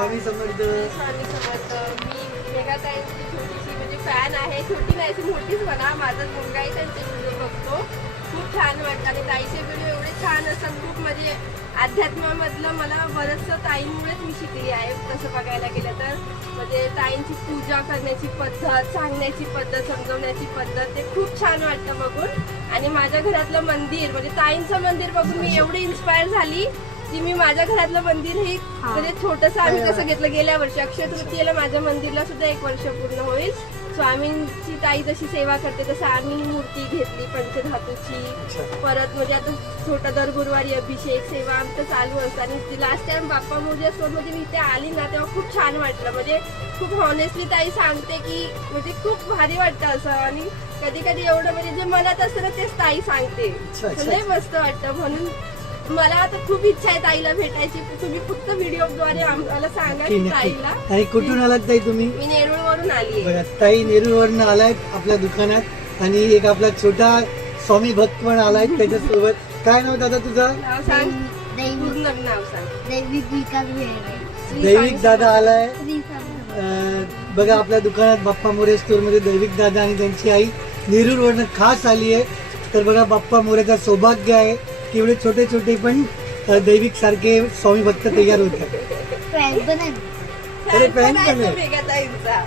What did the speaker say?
स्वामी समर्थ. स्वामी समर्थ. मी मेघाताईंची छोटीशी म्हणजे फॅन आहे, छोटी नाही अशी मोठीच म्हणा. माझा मुलगाही त्यांचे व्हिडिओ बघतो, खूप छान वाटतं. आणि ताईचे व्हिडिओ एवढे छान असतात, खूप म्हणजे अध्यात्मामधलं मला बरंचसं ताईंमुळेच मी शिकली आहे. तसं बघायला गेलं तर म्हणजे ताईंची पूजा करण्याची पद्धत, सांगण्याची पद्धत, समजवण्याची पद्धत ते खूप छान वाटतं बघून. आणि माझ्या घरातलं मंदिर म्हणजे ताईंचं मंदिर बघून मी एवढी इन्स्पायर झाली की मी माझ्या घरातलं मंदिर हे म्हणजे छोटंसं आम्ही कसं घेतलं गेल्या वर्षी अक्षय तृतीयेला माझ्या मंदिरला सुद्धा 1 वर्ष पूर्ण होईल. स्वामींची ताई जशी सेवा करते तसं आम्ही मूर्ती घेतली पंचधातूची. परत म्हणजे आता छोटा दर गुरुवारी अभिषेक सेवा आमचं चालू असतं. आणि लास्ट टाइम बाप्पा मोरयासोबत म्हणजे मी इथे आली ना तेव्हा खूप छान वाटलं. म्हणजे खूप हॉनेस्टली ताई सांगते की म्हणजे खूप भारी वाटतं असं. आणि कधी कधी एवढं म्हणजे जे मनात असतं ना तेच ताई सांगते, लय मस्त वाटतं. म्हणून मला आता खूप इच्छा आहे ताईला भेटायची. तुम्ही फक्त व्हिडिओद्वारे आम्हाला सांगा की ताईला. आणि कुठून आलात ताई तुम्ही? मी नेरुळ वरून आली आहे. ताई नेरुळ वरून आलायत आपल्या दुकानात. आणि एक आपला छोटा स्वामी भक्त पण आलाय त्याच्यासोबत. काय नाव दादा तुझं? नाव सांग. पूर्ण नाव सांग. दैविक विकास भेळे. दैविक दादा आलाय. बघा आपल्या दुकानात बाप्पा मोरे स्टोर मध्ये दैविक दादा आणि त्यांची आई नेरुळ वरून खास आली आहे. तर बघा बाप्पा मोरेचं सौभाग्य आहे की एवढे छोटे छोटे पण दैविक सारखे स्वामी भक्त तयार होतात. फॅन पण आहे. अरे फॅन पण आहे. मेघाताईंचा.